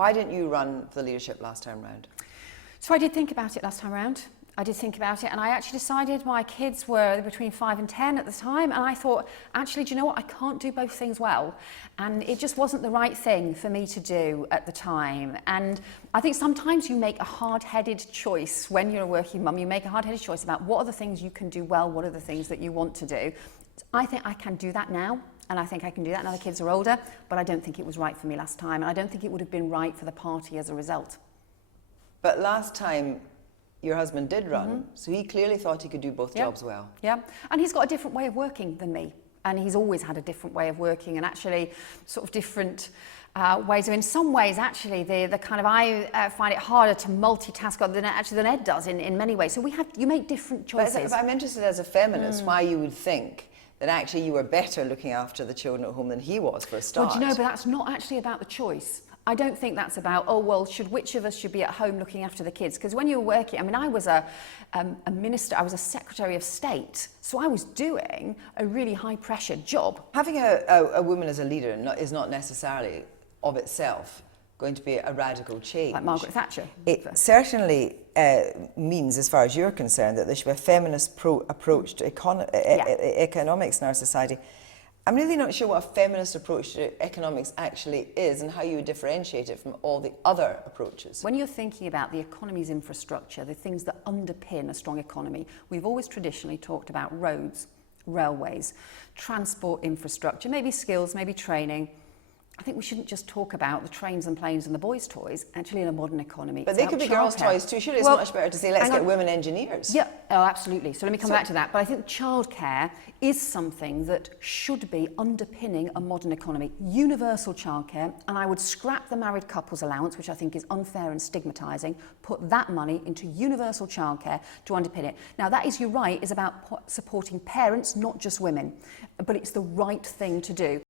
Why didn't you run for the leadership last time round? So I did think about it last time round. I did think about it, and I actually decided my kids were between 5 and 10 at the time, and I thought, actually, do you know what? I can't do both things well. And it just wasn't the right thing for me to do at the time. And I think sometimes you make a hard-headed choice when you're a working mum. You make a hard-headed choice about what are the things you can do well, what are the things that you want to do. I think I can do that now. And I think I can do that now the kids are older, but I don't think it was right for me last time. And I don't think it would have been right for the party as a result. But last time, your husband did run, so he clearly thought he could do both jobs well. Yeah, and he's got a different way of working than me. And he's always had a different way of working, and actually sort of different ways. In some ways, actually, the kind of, I find it harder to multitask than Ed does in many ways. So you make different choices. But I'm interested as a feminist why you would think that actually you were better looking after the children at home than he was for a start. Well, do you know, but that's not actually about the choice. I don't think that's about, oh, well, which of us should be at home looking after the kids? Because when you're working, I mean, I was a minister, I was a Secretary of State, so I was doing a really high-pressure job. Having a woman as a leader is not necessarily, of itself, going to be a radical change. Like Margaret Thatcher. It certainly means, as far as you're concerned, that there should be a feminist approach to economics in our society. I'm really not sure what a feminist approach to economics actually is and how you would differentiate it from all the other approaches. When you're thinking about the economy's infrastructure, the things that underpin a strong economy, we've always traditionally talked about roads, railways, transport infrastructure, maybe skills, maybe training. I think we shouldn't just talk about the trains and planes and the boys' toys. Actually, in a modern economy, but they could be girls' toys too. Surely it's much better to say, let's get women engineers. Yeah, oh, absolutely. So let me come back to that. But I think childcare is something that should be underpinning a modern economy. Universal childcare, and I would scrap the married couples allowance, which I think is unfair and stigmatising. Put that money into universal childcare to underpin it. Now, that is, you're right, is about supporting parents, not just women. But it's the right thing to do.